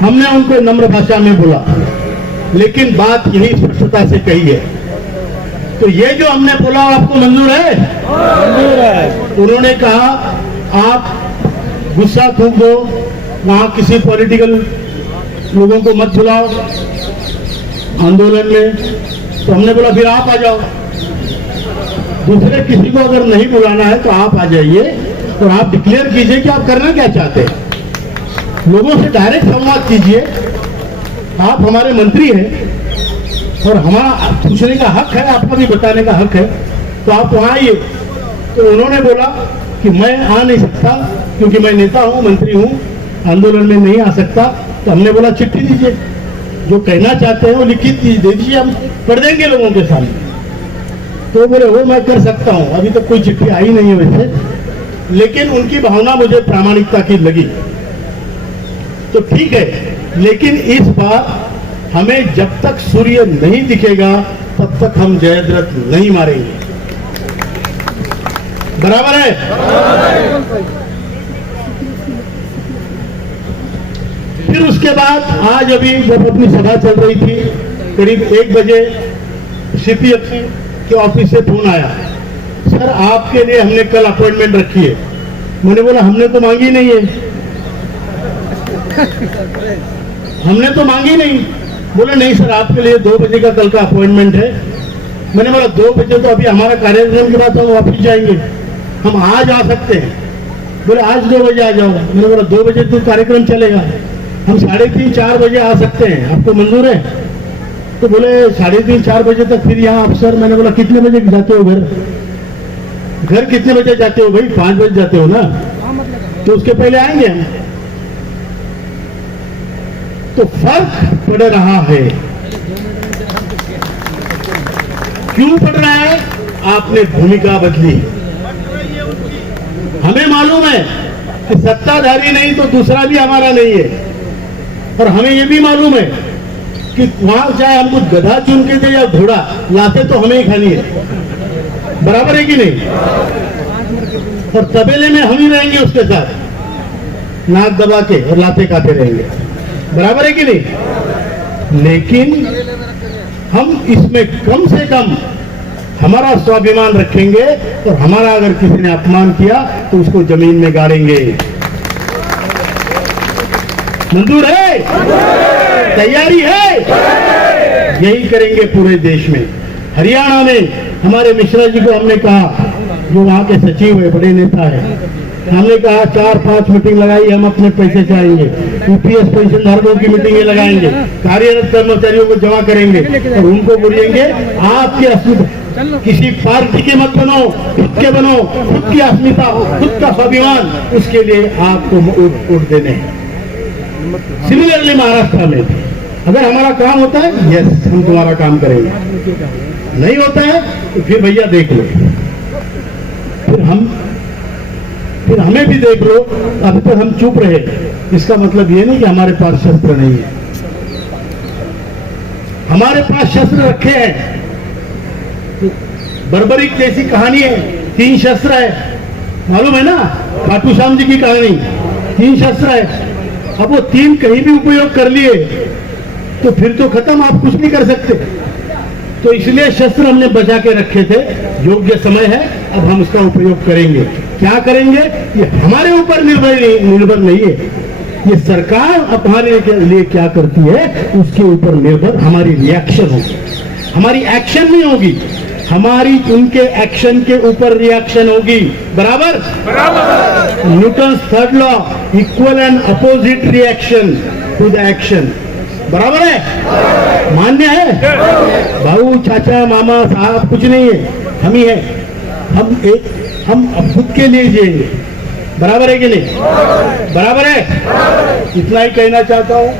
हमने उनको नम्र भाषा में बोला, लेकिन बात यही स्पष्टता से कही है। तो ये जो हमने बोला आपको मंजूर है? मंजूर है। उन्होंने कहा आप गुस्सा थूक दो, वहां किसी पॉलिटिकल लोगों को मत बुलाओ आंदोलन में। तो हमने बोला फिर आप आ जाओ, दूसरे किसी को अगर नहीं बुलाना है तो आप आ जाइए और आप डिक्लेयर कीजिए कि आप करना क्या चाहते हैं। लोगों से डायरेक्ट संवाद कीजिए। आप हमारे मंत्री हैं और हमारा पूछने का हक है, आपका भी बताने का हक है, तो आप वहां आइए। तो उन्होंने बोला कि मैं आ नहीं सकता क्योंकि मैं नेता हूं, मंत्री हूं, आंदोलन में नहीं आ सकता। तो हमने बोला चिट्ठी दीजिए, जो कहना चाहते हैं वो लिखित दे दीजिए, हम पढ़ देंगे लोगों के सामने। तो बोले वो मैं कर सकता हूं, अभी तक कोई चिट्ठी आई नहीं है वैसे, लेकिन उनकी भावना मुझे प्रामाणिकता की लगी। तो ठीक है, लेकिन इस बार हमें जब तक सूर्य नहीं दिखेगा तब तक हम जयद्रथ नहीं मारेंगे। बराबर है? फिर उसके बाद आज अभी जब अपनी सभा चल रही थी, करीब 1 बजे सीपीएफ के ऑफिस से फोन आया, सर आपके लिए हमने कल अपॉइंटमेंट रखी है। मैंने बोला हमने तो मांगी नहीं है, हमने तो मांगी नहीं। बोले नहीं सर आपके लिए 2 बजे का कल का अपॉइंटमेंट है। मैंने बोला 2 बजे तो अभी हमारा कार्यक्रम के बाद हम वापिस जाएंगे, हम आज आ सकते हैं। बोले आज 2 बजे आ जाओ। मैंने बोला 2 बजे तो कार्यक्रम चलेगा, हम 3:30-4 बजे आ सकते हैं, आपको मंजूर है? तो बोले 3:30-4 बजे तक फिर यहाँ अफसर। मैंने बोला कितने बजे जाते हो घर? घर कितने बजे जाते हो भाई? 5 बजे जाते हो ना, तो उसके पहले आएंगे हम। तो फर्क पड़ रहा है। क्यों पड़ रहा है? आपने भूमिका बदली। हमें मालूम है कि सत्ताधारी नहीं तो दूसरा भी हमारा नहीं है, और हमें यह भी मालूम है कि वहां चाहे हम कुछ गधा चुन के दे या घोड़ा, लाते तो हमें ही खानी है। बराबर है कि नहीं? और तबेले में हम ही रहेंगे उसके साथ, नाक दबा के और लाते खाते रहेंगे। बराबर है कि नहीं? लेकिन हम इसमें कम से कम हमारा स्वाभिमान रखेंगे, और हमारा अगर किसी ने अपमान किया तो उसको जमीन में गाड़ेंगे। मंजूर है? तैयारी है? यही करेंगे पूरे देश में। हरियाणा में हमारे मिश्रा जी को हमने कहा, जो वहां के सचिव है, बड़े नेता है, हमने कहा 4-5 मीटिंग लगाई, हम अपने पैसे से आएंगे। यूपीएस पेंशन धारकों की मीटिंगें लगाएंगे, कार्यरत कर्मचारियों को जमा करेंगे और उनको बोलेंगे आपकी अस्मिता किसी पार्टी के मत बनो, खुद के बनो, खुद की अस्मिता हो, खुद का स्वाभिमान, उसके लिए आपको वोट देने हैं। सिमिलरली महाराष्ट्र में अगर हमारा काम होता है, यस हम तुम्हारा काम करेंगे, नहीं होता है तो फिर भैया देख लो, फिर हमें भी देख लो। अब तक हम चुप रहे, इसका मतलब ये नहीं कि हमारे पास शस्त्र नहीं है। हमारे पास शस्त्र रखे हैं। बर्बरीक जैसी कहानी है, 3 शस्त्र है, मालूम है ना? खाटू श्याम जी की कहानी, 3 शस्त्र है। अब वो 3 कहीं भी उपयोग कर लिए तो फिर तो खत्म, आप कुछ नहीं कर सकते। तो इसलिए शस्त्र हमने बचा के रखे थे। योग्य समय है, अब हम उसका उपयोग करेंगे। क्या करेंगे ये हमारे ऊपर निर्भर नहीं है, ये सरकार अब हमारे लिए क्या करती है उसके ऊपर निर्भर हमारी रिएक्शन होगी। हमारी एक्शन नहीं होगी, हमारी उनके एक्शन के ऊपर रिएक्शन होगी। बराबर? बराबर। Newton's 3rd law, equal and opposite reaction to the action. बराबर है? मान्य है? भाऊ, चाचा, मामा, साहब कुछ नहीं है, हम ही है। हम खुद के लिए जिएंगे। बराबर है कि नहीं? बराबर है? इतना ही कहना चाहता हूं।